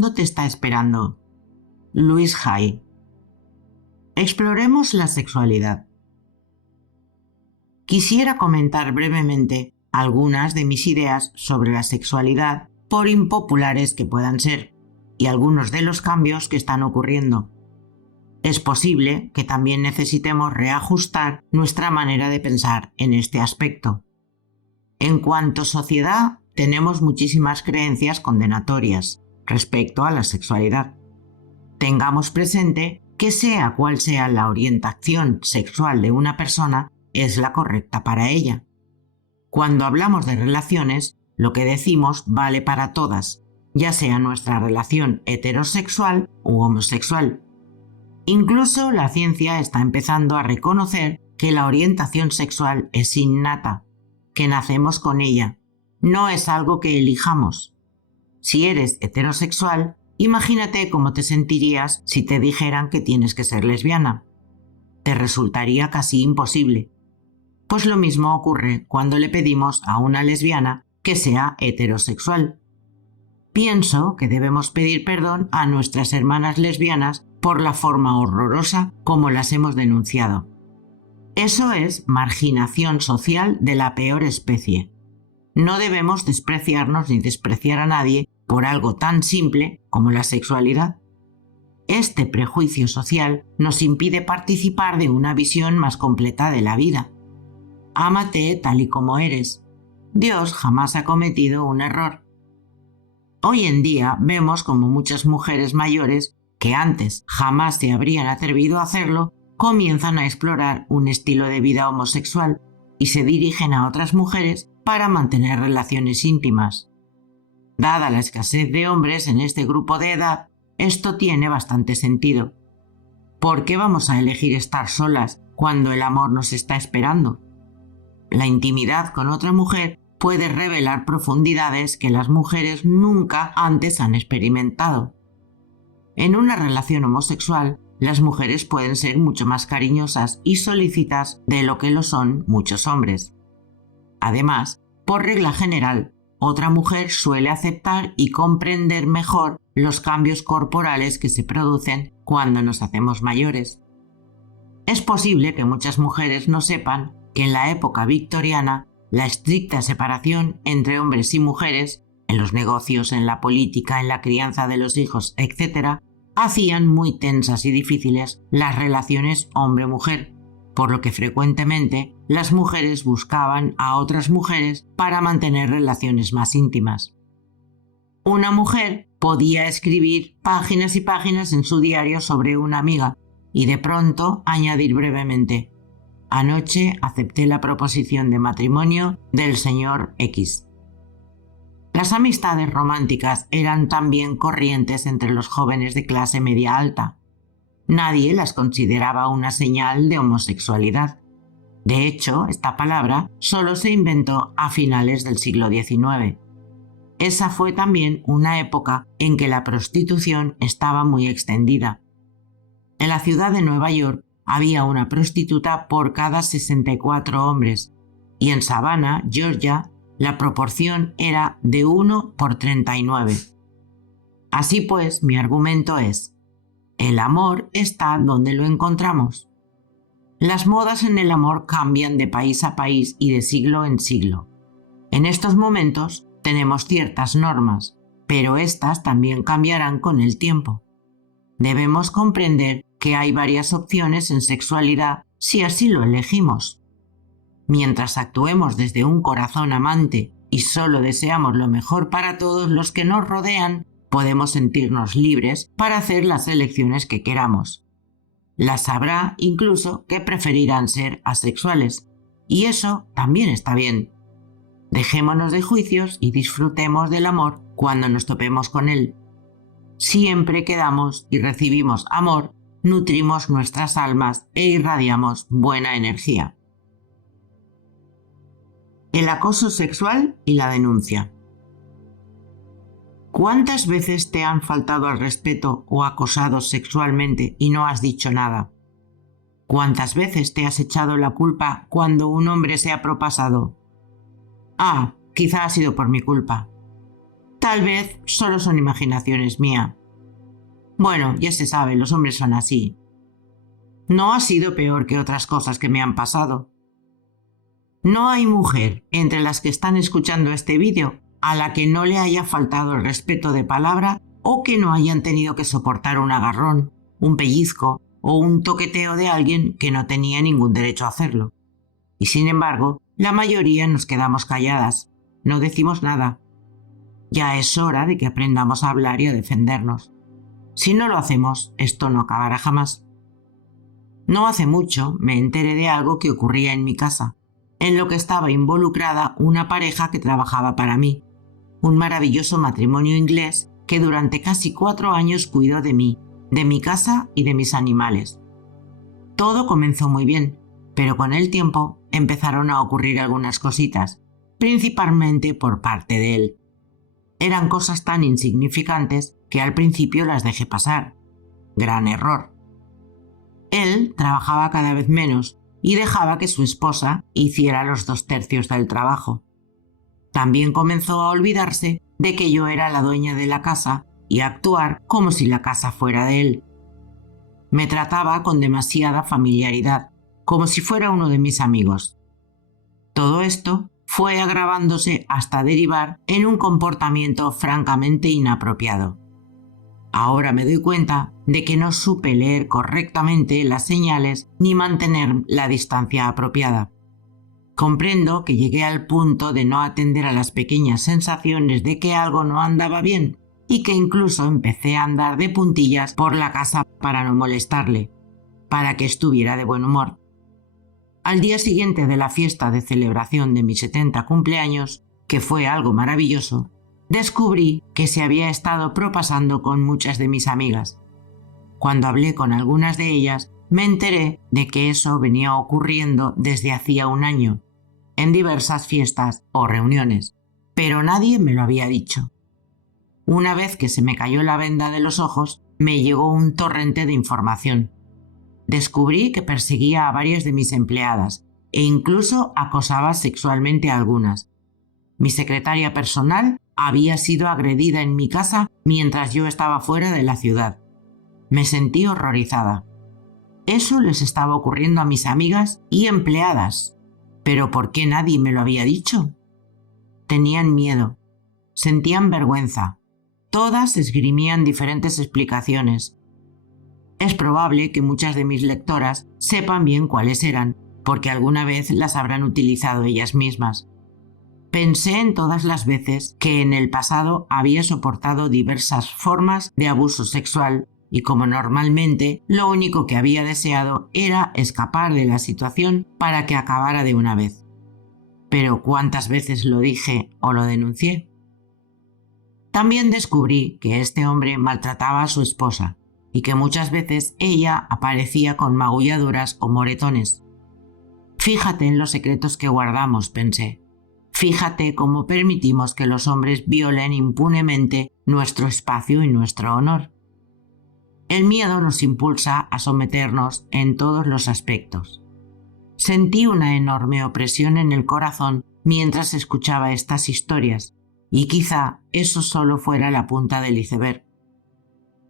mundo te está esperando. Louise Hay. Exploremos la sexualidad. Quisiera comentar brevemente algunas de mis ideas sobre la sexualidad, por impopulares que puedan ser, y algunos de los cambios que están ocurriendo. Es posible que también necesitemos reajustar nuestra manera de pensar en este aspecto. En cuanto a sociedad, tenemos muchísimas creencias condenatorias respecto a la sexualidad. Tengamos presente que sea cual sea la orientación sexual de una persona, es la correcta para ella. Cuando hablamos de relaciones, lo que decimos vale para todas, ya sea nuestra relación heterosexual u homosexual. Incluso la ciencia está empezando a reconocer que la orientación sexual es innata, que nacemos con ella, no es algo que elijamos. Si eres heterosexual, imagínate cómo te sentirías si te dijeran que tienes que ser lesbiana. Te resultaría casi imposible. Pues lo mismo ocurre cuando le pedimos a una lesbiana que sea heterosexual. Pienso que debemos pedir perdón a nuestras hermanas lesbianas por la forma horrorosa como las hemos denunciado. Eso es marginación social de la peor especie. No debemos despreciarnos ni despreciar a nadie por algo tan simple como la sexualidad. Este prejuicio social nos impide participar de una visión más completa de la vida. Ámate tal y como eres. Dios jamás ha cometido un error. Hoy en día vemos como muchas mujeres mayores, que antes jamás se habrían atrevido a hacerlo, comienzan a explorar un estilo de vida homosexual y se dirigen a otras mujeres para mantener relaciones íntimas. Dada la escasez de hombres en este grupo de edad, esto tiene bastante sentido. ¿Por qué vamos a elegir estar solas cuando el amor nos está esperando? La intimidad con otra mujer puede revelar profundidades que las mujeres nunca antes han experimentado. En una relación homosexual, las mujeres pueden ser mucho más cariñosas y solícitas de lo que lo son muchos hombres. Además, por regla general, otra mujer suele aceptar y comprender mejor los cambios corporales que se producen cuando nos hacemos mayores. Es posible que muchas mujeres no sepan que en la época victoriana, la estricta separación entre hombres y mujeres, en los negocios, en la política, en la crianza de los hijos, etc., hacían muy tensas y difíciles las relaciones hombre-mujer, por lo que frecuentemente las mujeres buscaban a otras mujeres para mantener relaciones más íntimas. Una mujer podía escribir páginas y páginas en su diario sobre una amiga y de pronto añadir brevemente: anoche acepté la proposición de matrimonio del señor X. Las amistades románticas eran también corrientes entre los jóvenes de clase media alta. Nadie las consideraba una señal de homosexualidad. De hecho, esta palabra solo se inventó a finales del siglo XIX. Esa fue también una época en que la prostitución estaba muy extendida. En la ciudad de Nueva York había una prostituta por cada 64 hombres, y en Savannah, Georgia, la proporción era de 1 por 39. Así pues, mi argumento es: el amor está donde lo encontramos. Las modas en el amor cambian de país a país y de siglo en siglo. En estos momentos tenemos ciertas normas, pero estas también cambiarán con el tiempo. Debemos comprender que hay varias opciones en sexualidad si así lo elegimos. Mientras actuemos desde un corazón amante y solo deseamos lo mejor para todos los que nos rodean, podemos sentirnos libres para hacer las elecciones que queramos. Las habrá incluso que preferirán ser asexuales, y eso también está bien. Dejémonos de juicios y disfrutemos del amor cuando nos topemos con él. Siempre que damos y recibimos amor, nutrimos nuestras almas e irradiamos buena energía. El acoso sexual y la denuncia. ¿Cuántas veces te han faltado al respeto o acosado sexualmente y no has dicho nada? ¿Cuántas veces te has echado la culpa cuando un hombre se ha propasado? Ah, quizá ha sido por mi culpa. Tal vez solo son imaginaciones mías. Bueno, ya se sabe, los hombres son así. No ha sido peor que otras cosas que me han pasado. No hay mujer entre las que están escuchando este vídeo a la que no le haya faltado el respeto de palabra o que no hayan tenido que soportar un agarrón, un pellizco o un toqueteo de alguien que no tenía ningún derecho a hacerlo. Y sin embargo, la mayoría nos quedamos calladas, no decimos nada. Ya es hora de que aprendamos a hablar y a defendernos. Si no lo hacemos, esto no acabará jamás. No hace mucho me enteré de algo que ocurría en mi casa, en lo que estaba involucrada una pareja que trabajaba para mí, un maravilloso matrimonio inglés que durante casi 4 años cuidó de mí, de mi casa y de mis animales. Todo comenzó muy bien, pero con el tiempo empezaron a ocurrir algunas cositas, principalmente por parte de él. Eran cosas tan insignificantes que al principio las dejé pasar. Gran error. Él trabajaba cada vez menos y dejaba que su esposa hiciera los 2/3 del trabajo. También comenzó a olvidarse de que yo era la dueña de la casa y a actuar como si la casa fuera de él. Me trataba con demasiada familiaridad, como si fuera uno de mis amigos. Todo esto fue agravándose hasta derivar en un comportamiento francamente inapropiado. Ahora me doy cuenta de que no supe leer correctamente las señales ni mantener la distancia apropiada. Comprendo que llegué al punto de no atender a las pequeñas sensaciones de que algo no andaba bien y que incluso empecé a andar de puntillas por la casa para no molestarle, para que estuviera de buen humor. Al día siguiente de la fiesta de celebración de mi 70 cumpleaños, que fue algo maravilloso, descubrí que se había estado propasando con muchas de mis amigas. Cuando hablé con algunas de ellas, me enteré de que eso venía ocurriendo desde hacía un año, en diversas fiestas o reuniones, pero nadie me lo había dicho. Una vez que se me cayó la venda de los ojos, me llegó un torrente de información. Descubrí que perseguía a varias de mis empleadas e incluso acosaba sexualmente a algunas. Mi secretaria personal había sido agredida en mi casa mientras yo estaba fuera de la ciudad. Me sentí horrorizada. Eso les estaba ocurriendo a mis amigas y empleadas. ¿Pero por qué nadie me lo había dicho? Tenían miedo. Sentían vergüenza. Todas esgrimían diferentes explicaciones. Es probable que muchas de mis lectoras sepan bien cuáles eran, porque alguna vez las habrán utilizado ellas mismas. Pensé en todas las veces que en el pasado había soportado diversas formas de abuso sexual y como normalmente lo único que había deseado era escapar de la situación para que acabara de una vez. Pero ¿cuántas veces lo dije o lo denuncié? También descubrí que este hombre maltrataba a su esposa y que muchas veces ella aparecía con magulladuras o moretones. Fíjate en los secretos que guardamos, pensé. Fíjate cómo permitimos que los hombres violen impunemente nuestro espacio y nuestro honor. El miedo nos impulsa a someternos en todos los aspectos. Sentí una enorme opresión en el corazón mientras escuchaba estas historias, y quizá eso solo fuera la punta del iceberg.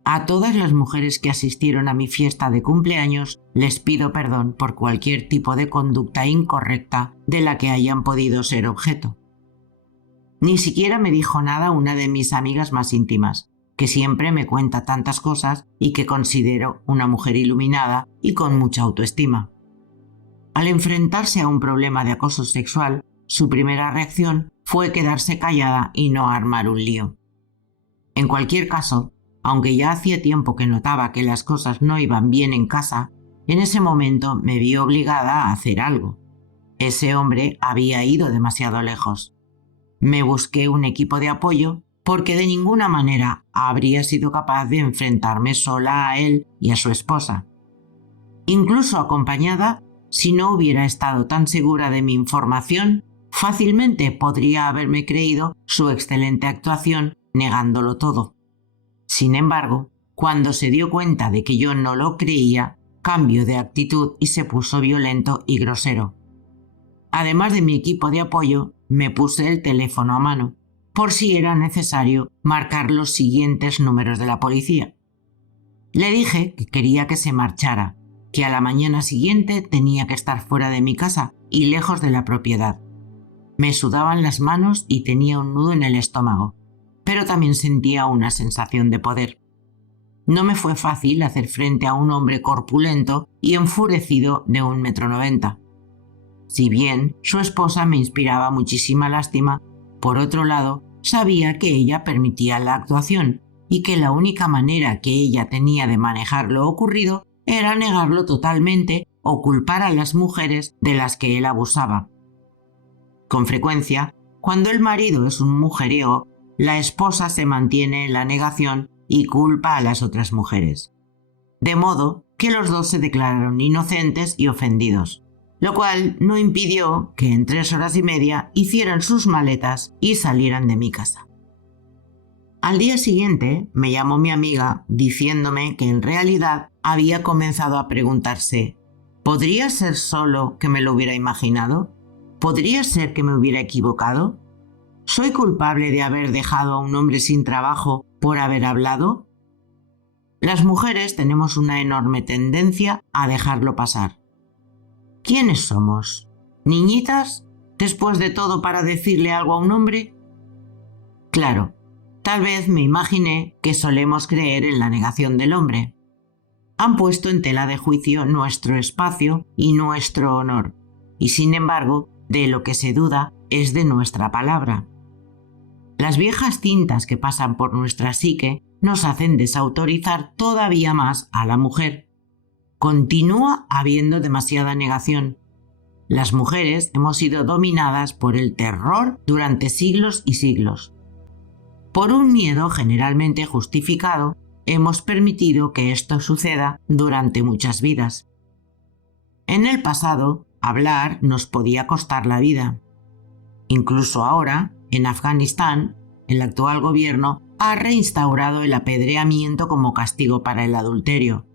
A todas las mujeres que asistieron a mi fiesta de cumpleaños les pido perdón por cualquier tipo de conducta incorrecta de la que hayan podido ser objeto. Ni siquiera me dijo nada una de mis amigas más íntimas, que siempre me cuenta tantas cosas y que considero una mujer iluminada y con mucha autoestima. Al enfrentarse a un problema de acoso sexual, su primera reacción fue quedarse callada y no armar un lío. En cualquier caso, aunque ya hacía tiempo que notaba que las cosas no iban bien en casa, en ese momento me vi obligada a hacer algo. Ese hombre había ido demasiado lejos. Me busqué un equipo de apoyo porque de ninguna manera habría sido capaz de enfrentarme sola a él y a su esposa. Incluso acompañada, si no hubiera estado tan segura de mi información, fácilmente podría haberme creído su excelente actuación negándolo todo. Sin embargo, cuando se dio cuenta de que yo no lo creía, cambió de actitud y se puso violento y grosero. Además de mi equipo de apoyo, me puse el teléfono a mano. por si era necesario marcar los siguientes números de la policía. Le dije que quería que se marchara, que a la mañana siguiente tenía que estar fuera de mi casa y lejos de la propiedad. Me sudaban las manos y tenía un nudo en el estómago, pero también sentía una sensación de poder. No me fue fácil hacer frente a un hombre corpulento y enfurecido de 1,90 m. Si bien su esposa me inspiraba muchísima lástima, por otro lado, sabía que ella permitía la actuación y que la única manera que ella tenía de manejar lo ocurrido era negarlo totalmente o culpar a las mujeres de las que él abusaba. Con frecuencia, cuando el marido es un mujeriego, la esposa se mantiene en la negación y culpa a las otras mujeres. De modo que los dos se declararon inocentes y ofendidos, lo cual no impidió que en 3 horas y media hicieran sus maletas y salieran de mi casa. Al día siguiente me llamó mi amiga diciéndome que en realidad había comenzado a preguntarse: ¿podría ser solo que me lo hubiera imaginado? ¿Podría ser que me hubiera equivocado? ¿Soy culpable de haber dejado a un hombre sin trabajo por haber hablado? Las mujeres tenemos una enorme tendencia a dejarlo pasar. ¿Quiénes somos? ¿Niñitas, después de todo, para decirle algo a un hombre? Claro, tal vez me imaginé que solemos creer en la negación del hombre. Han puesto en tela de juicio nuestro espacio y nuestro honor, y sin embargo, de lo que se duda es de nuestra palabra. Las viejas tintas que pasan por nuestra psique nos hacen desautorizar todavía más a la mujer. Continúa habiendo demasiada negación. Las mujeres hemos sido dominadas por el terror durante siglos y siglos. Por un miedo generalmente justificado, hemos permitido que esto suceda durante muchas vidas. En el pasado, hablar nos podía costar la vida. Incluso ahora, en Afganistán, el actual gobierno ha reinstaurado el apedreamiento como castigo para el adulterio.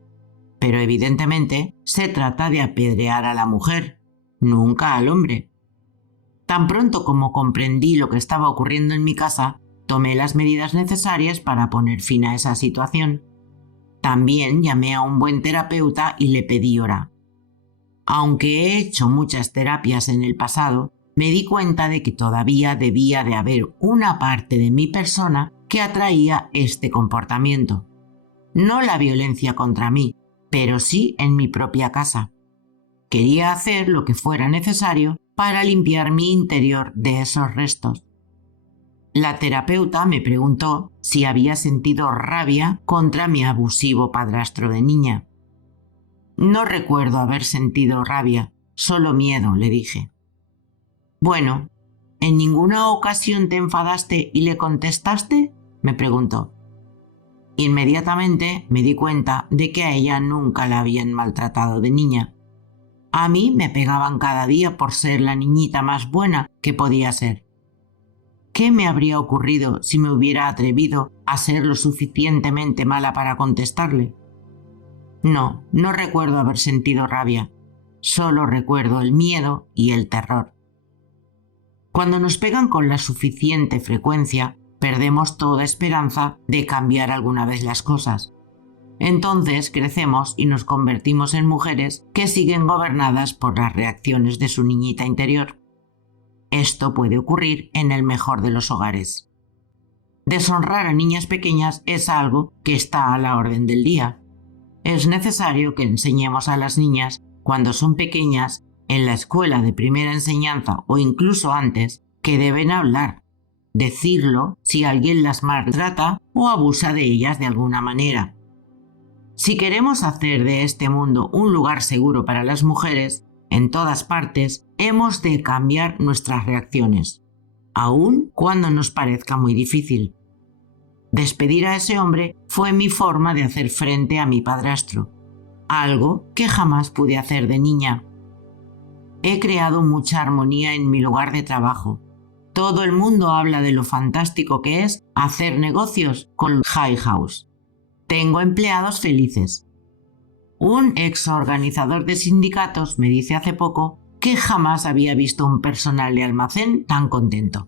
Pero evidentemente se trata de apedrear a la mujer, nunca al hombre. Tan pronto como comprendí lo que estaba ocurriendo en mi casa, tomé las medidas necesarias para poner fin a esa situación. También llamé a un buen terapeuta y le pedí hora. Aunque he hecho muchas terapias en el pasado, me di cuenta de que todavía debía de haber una parte de mi persona que atraía este comportamiento. No la violencia contra mí, pero sí en mi propia casa. Quería hacer lo que fuera necesario para limpiar mi interior de esos restos. La terapeuta me preguntó si había sentido rabia contra mi abusivo padrastro de niña. No recuerdo haber sentido rabia, solo miedo, le dije. Bueno, ¿en ninguna ocasión te enfadaste y le contestaste?, me preguntó. Inmediatamente me di cuenta de que a ella nunca la habían maltratado de niña. A mí me pegaban cada día por ser la niñita más buena que podía ser. ¿Qué me habría ocurrido si me hubiera atrevido a ser lo suficientemente mala para contestarle? No recuerdo haber sentido rabia. Solo recuerdo el miedo y el terror. Cuando nos pegan con la suficiente frecuencia, perdemos toda esperanza de cambiar alguna vez las cosas. Entonces crecemos y nos convertimos en mujeres que siguen gobernadas por las reacciones de su niñita interior. Esto puede ocurrir en el mejor de los hogares. Deshonrar a niñas pequeñas es algo que está a la orden del día. Es necesario que enseñemos a las niñas, cuando son pequeñas, en la escuela de primera enseñanza o incluso antes, que deben hablar, decirlo si alguien las maltrata o abusa de ellas de alguna manera. Si queremos hacer de este mundo un lugar seguro para las mujeres, en todas partes hemos de cambiar nuestras reacciones, aun cuando nos parezca muy difícil. Despedir a ese hombre fue mi forma de hacer frente a mi padrastro, algo que jamás pude hacer de niña. He creado mucha armonía en mi lugar de trabajo. Todo el mundo habla de lo fantástico que es hacer negocios con Hay House. Tengo empleados felices. Un ex organizador de sindicatos me dice hace poco que jamás había visto un personal de almacén tan contento.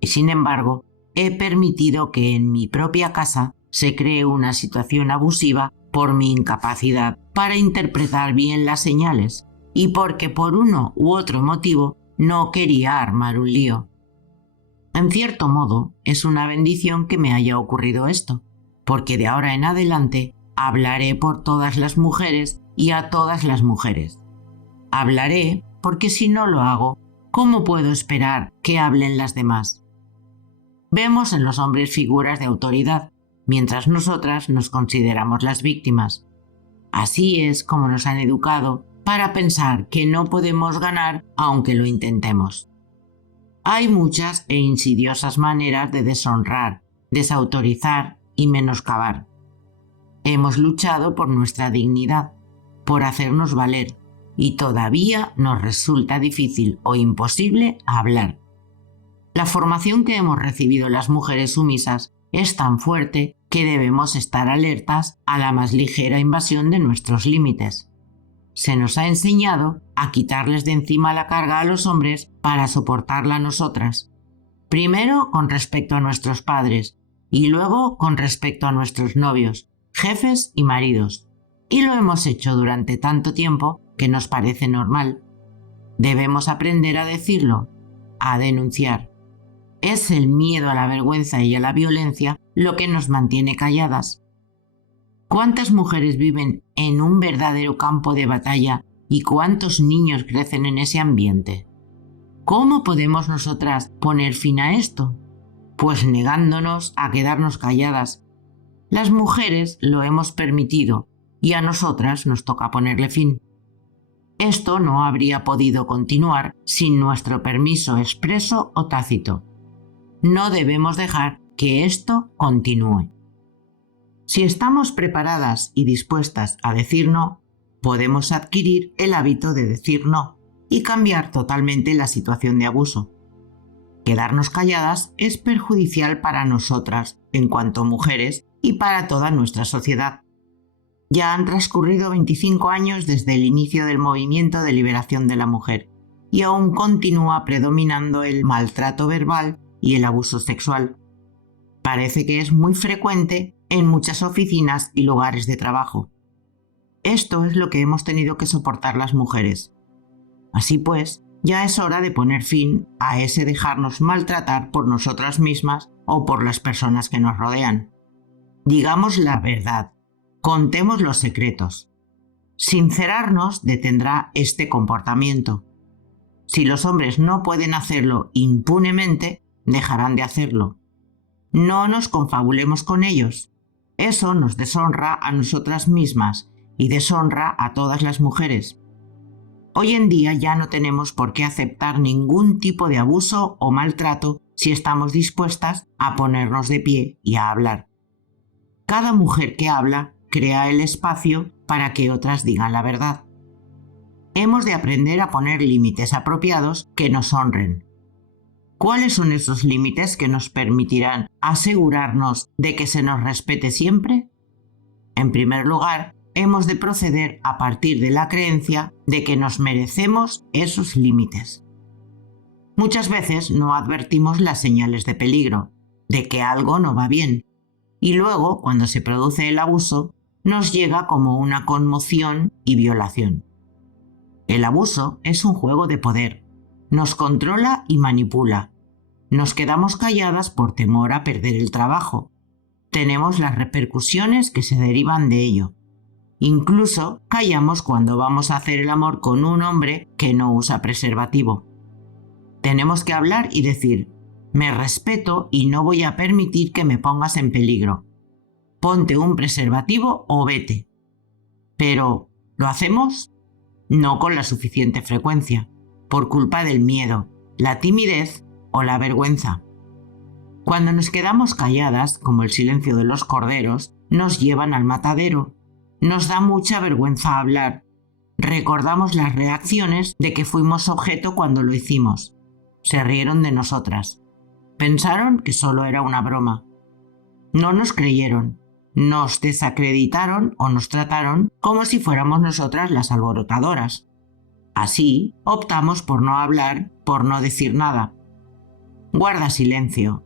Y sin embargo, he permitido que en mi propia casa se cree una situación abusiva por mi incapacidad para interpretar bien las señales y porque por uno u otro motivo no quería armar un lío. En cierto modo, es una bendición que me haya ocurrido esto, porque de ahora en adelante hablaré por todas las mujeres y a todas las mujeres. Hablaré porque si no lo hago, ¿cómo puedo esperar que hablen las demás? Vemos en los hombres figuras de autoridad, mientras nosotras nos consideramos las víctimas. Así es como nos han educado para pensar que no podemos ganar aunque lo intentemos. Hay muchas e insidiosas maneras de deshonrar, desautorizar y menoscabar. Hemos luchado por nuestra dignidad, por hacernos valer, y todavía nos resulta difícil o imposible hablar. La formación que hemos recibido las mujeres sumisas es tan fuerte que debemos estar alertas a la más ligera invasión de nuestros límites. Se nos ha enseñado a quitarles de encima la carga a los hombres para soportarla a nosotras. Primero con respecto a nuestros padres y luego con respecto a nuestros novios, jefes y maridos. Y lo hemos hecho durante tanto tiempo que nos parece normal. Debemos aprender a decirlo, a denunciar. Es el miedo a la vergüenza y a la violencia lo que nos mantiene calladas. ¿Cuántas mujeres viven en un verdadero campo de batalla y cuántos niños crecen en ese ambiente? ¿Cómo podemos nosotras poner fin a esto? Pues negándonos a quedarnos calladas. Las mujeres lo hemos permitido y a nosotras nos toca ponerle fin. Esto no habría podido continuar sin nuestro permiso expreso o tácito. No debemos dejar que esto continúe. Si estamos preparadas y dispuestas a decir no, podemos adquirir el hábito de decir no y cambiar totalmente la situación de abuso. Quedarnos calladas es perjudicial para nosotras en cuanto mujeres y para toda nuestra sociedad. Ya han transcurrido 25 años desde el inicio del movimiento de liberación de la mujer y aún continúa predominando el maltrato verbal y el abuso sexual. Parece que es muy frecuente en muchas oficinas y lugares de trabajo. Esto es lo que hemos tenido que soportar las mujeres. Así pues, ya es hora de poner fin a ese dejarnos maltratar por nosotras mismas o por las personas que nos rodean. Digamos la verdad, contemos los secretos. Sincerarnos detendrá este comportamiento. Si los hombres no pueden hacerlo impunemente, dejarán de hacerlo. No nos confabulemos con ellos. Eso nos deshonra a nosotras mismas y deshonra a todas las mujeres. Hoy en día ya no tenemos por qué aceptar ningún tipo de abuso o maltrato si estamos dispuestas a ponernos de pie y a hablar. Cada mujer que habla crea el espacio para que otras digan la verdad. Hemos de aprender a poner límites apropiados que nos honren. ¿Cuáles son esos límites que nos permitirán asegurarnos de que se nos respete siempre? En primer lugar, hemos de proceder a partir de la creencia de que nos merecemos esos límites. Muchas veces no advertimos las señales de peligro, de que algo no va bien, y luego, cuando se produce el abuso, nos llega como una conmoción y violación. El abuso es un juego de poder, nos controla y manipula. Nos quedamos calladas por temor a perder el trabajo. Tenemos las repercusiones que se derivan de ello. Incluso callamos cuando vamos a hacer el amor con un hombre que no usa preservativo. Tenemos que hablar y decir, me respeto y no voy a permitir que me pongas en peligro. Ponte un preservativo o vete. Pero, ¿lo hacemos? No con la suficiente frecuencia, por culpa del miedo, la timidez o la vergüenza. Cuando nos quedamos calladas, como el silencio de los corderos, nos llevan al matadero. Nos da mucha vergüenza hablar. Recordamos las reacciones de que fuimos objeto cuando lo hicimos. Se rieron de nosotras. Pensaron que solo era una broma. No nos creyeron. Nos desacreditaron o nos trataron como si fuéramos nosotras las alborotadoras. Así, optamos por no hablar, por no decir nada. Guarda silencio.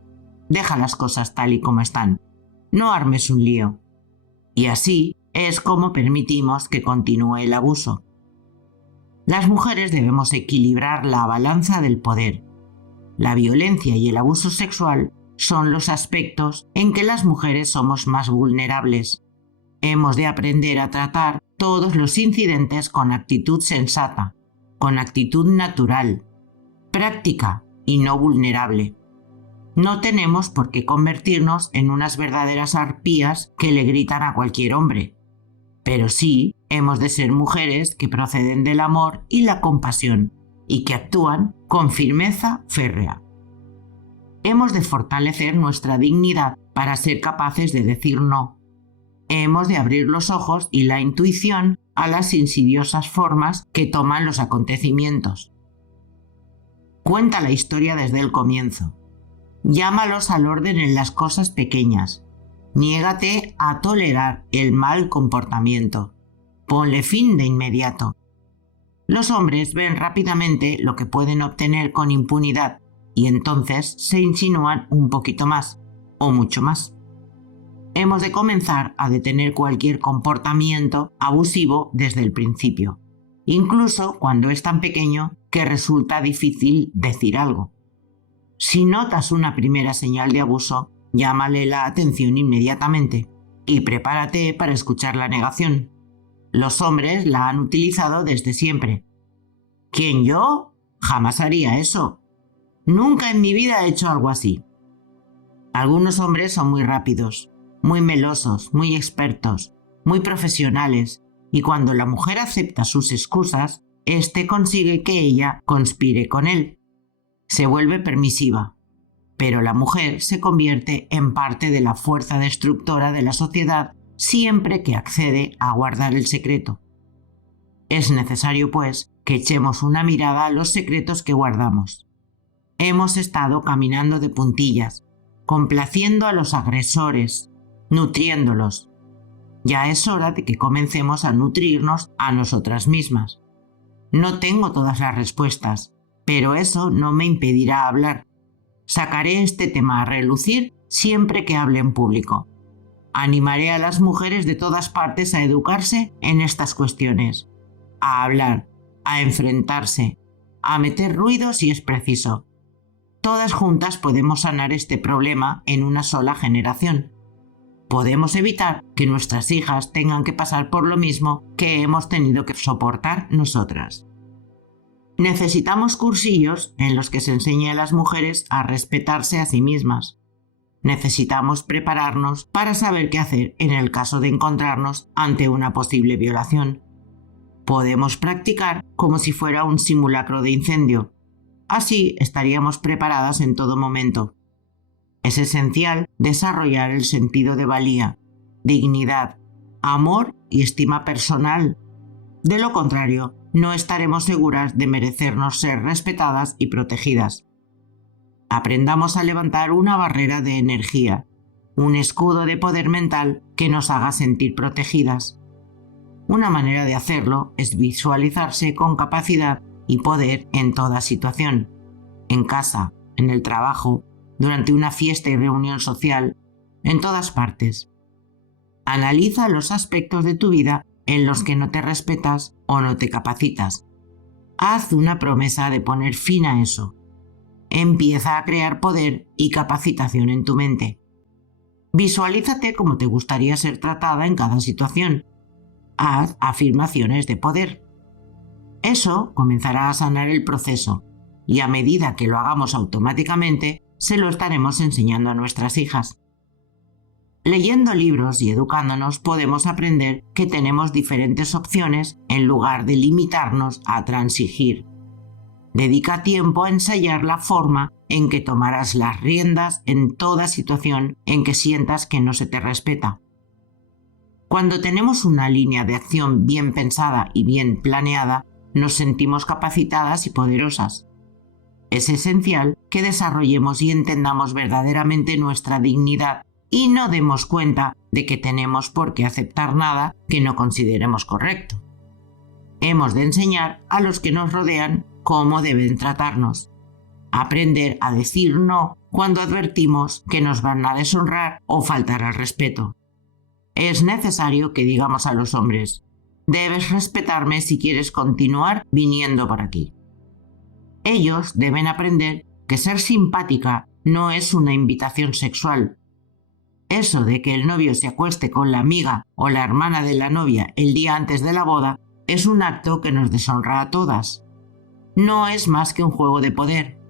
Deja las cosas tal y como están. No armes un lío. Y así es como permitimos que continúe el abuso. Las mujeres debemos equilibrar la balanza del poder. La violencia y el abuso sexual son los aspectos en que las mujeres somos más vulnerables. Hemos de aprender a tratar todos los incidentes con actitud sensata, con actitud natural, práctica y no vulnerable. No tenemos por qué convertirnos en unas verdaderas arpías que le gritan a cualquier hombre, pero sí hemos de ser mujeres que proceden del amor y la compasión y que actúan con firmeza férrea. Hemos de fortalecer nuestra dignidad para ser capaces de decir no. Hemos de abrir los ojos y la intuición a las insidiosas formas que toman los acontecimientos. Cuenta la historia desde el comienzo. Llámalos al orden en las cosas pequeñas. Niégate a tolerar el mal comportamiento. Ponle fin de inmediato. Los hombres ven rápidamente lo que pueden obtener con impunidad y entonces se insinúan un poquito más o mucho más. Hemos de comenzar a detener cualquier comportamiento abusivo desde el principio, incluso cuando es tan pequeño que resulta difícil decir algo. Si notas una primera señal de abuso, llámale la atención inmediatamente y prepárate para escuchar la negación. Los hombres la han utilizado desde siempre. ¿Quién, yo? Jamás haría eso. Nunca en mi vida he hecho algo así. Algunos hombres son muy rápidos, muy melosos, muy expertos, muy profesionales, y cuando la mujer acepta sus excusas, éste consigue que ella conspire con él. Se vuelve permisiva, pero la mujer se convierte en parte de la fuerza destructora de la sociedad siempre que accede a guardar el secreto. Es necesario, pues, que echemos una mirada a los secretos que guardamos. Hemos estado caminando de puntillas, complaciendo a los agresores, nutriéndolos. Ya es hora de que comencemos a nutrirnos a nosotras mismas. No tengo todas las respuestas, pero eso no me impedirá hablar. Sacaré este tema a relucir siempre que hable en público. Animaré a las mujeres de todas partes a educarse en estas cuestiones, a hablar, a enfrentarse, a meter ruido si es preciso. Todas juntas podemos sanar este problema en una sola generación. Podemos evitar que nuestras hijas tengan que pasar por lo mismo que hemos tenido que soportar nosotras. Necesitamos cursillos en los que se enseñe a las mujeres a respetarse a sí mismas. Necesitamos prepararnos para saber qué hacer en el caso de encontrarnos ante una posible violación. Podemos practicar como si fuera un simulacro de incendio. Así estaríamos preparadas en todo momento. Es esencial desarrollar el sentido de valía, dignidad, amor y estima personal. De lo contrario, no estaremos seguras de merecernos ser respetadas y protegidas. Aprendamos a levantar una barrera de energía, un escudo de poder mental que nos haga sentir protegidas. Una manera de hacerlo es visualizarse con capacidad y poder en toda situación, en casa, en el trabajo, durante una fiesta y reunión social, en todas partes. Analiza los aspectos de tu vida en los que no te respetas o no te capacitas. Haz una promesa de poner fin a eso. Empieza a crear poder y capacitación en tu mente. Visualízate como te gustaría ser tratada en cada situación. Haz afirmaciones de poder. Eso comenzará a sanar el proceso, y a medida que lo hagamos automáticamente, se lo estaremos enseñando a nuestras hijas. Leyendo libros y educándonos podemos aprender que tenemos diferentes opciones en lugar de limitarnos a transigir. Dedica tiempo a ensayar la forma en que tomarás las riendas en toda situación en que sientas que no se te respeta. Cuando tenemos una línea de acción bien pensada y bien planeada, nos sentimos capacitadas y poderosas. Es esencial que desarrollemos y entendamos verdaderamente nuestra dignidad y no demos cuenta de que tenemos por qué aceptar nada que no consideremos correcto. Hemos de enseñar a los que nos rodean cómo deben tratarnos. Aprender a decir no cuando advertimos que nos van a deshonrar o faltar al respeto. Es necesario que digamos a los hombres: debes respetarme si quieres continuar viniendo por aquí. Ellos deben aprender que ser simpática no es una invitación sexual. Eso de que el novio se acueste con la amiga o la hermana de la novia el día antes de la boda es un acto que nos deshonra a todas. No es más que un juego de poder,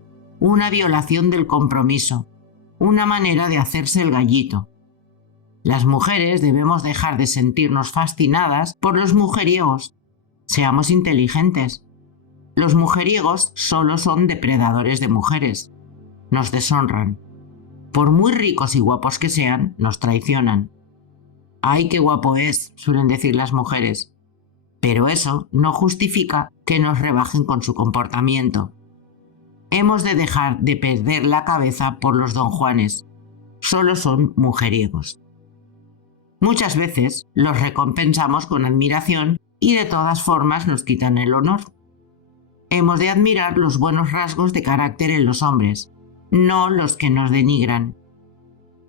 una violación del compromiso, una manera de hacerse el gallito. Las mujeres debemos dejar de sentirnos fascinadas por los mujeriegos. Seamos inteligentes. Los mujeriegos solo son depredadores de mujeres. Nos deshonran. Por muy ricos y guapos que sean, nos traicionan. ¡Ay, qué guapo es!, suelen decir las mujeres. Pero eso no justifica que nos rebajen con su comportamiento. Hemos de dejar de perder la cabeza por los don Juanes. Solo son mujeriegos. Muchas veces los recompensamos con admiración y de todas formas nos quitan el honor. Hemos de admirar los buenos rasgos de carácter en los hombres, no los que nos denigran.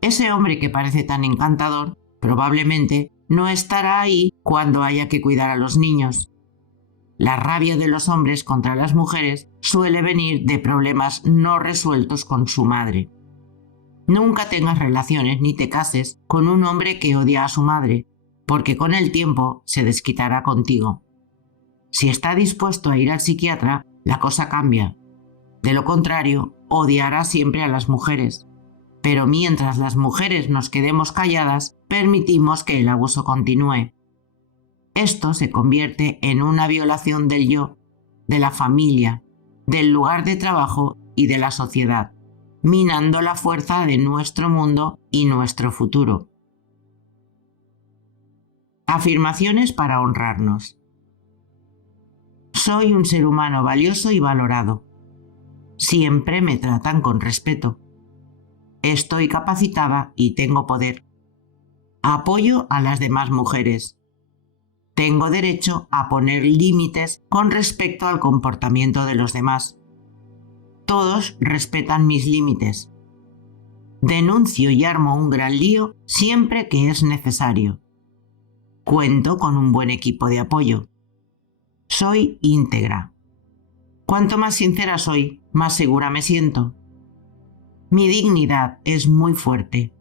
Ese hombre que parece tan encantador probablemente no estará ahí cuando haya que cuidar a los niños. La rabia de los hombres contra las mujeres suele venir de problemas no resueltos con su madre. Nunca tengas relaciones ni te cases con un hombre que odia a su madre, porque con el tiempo se desquitará contigo. Si está dispuesto a ir al psiquiatra, la cosa cambia. De lo contrario, odiará siempre a las mujeres. Pero mientras las mujeres nos quedemos calladas, permitimos que el abuso continúe. Esto se convierte en una violación del yo, de la familia, del lugar de trabajo y de la sociedad, minando la fuerza de nuestro mundo y nuestro futuro. Afirmaciones para honrarnos. Soy un ser humano valioso y valorado. Siempre me tratan con respeto. Estoy capacitada y tengo poder. Apoyo a las demás mujeres. Tengo derecho a poner límites con respecto al comportamiento de los demás. Todos respetan mis límites. Denuncio y armo un gran lío siempre que es necesario. Cuento con un buen equipo de apoyo. Soy íntegra. Cuanto más sincera soy, más segura me siento. Mi dignidad es muy fuerte.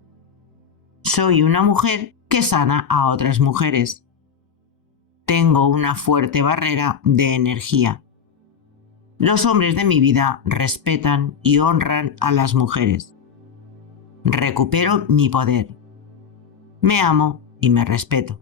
Soy una mujer que sana a otras mujeres. Tengo una fuerte barrera de energía. Los hombres de mi vida respetan y honran a las mujeres. Recupero mi poder. Me amo y me respeto.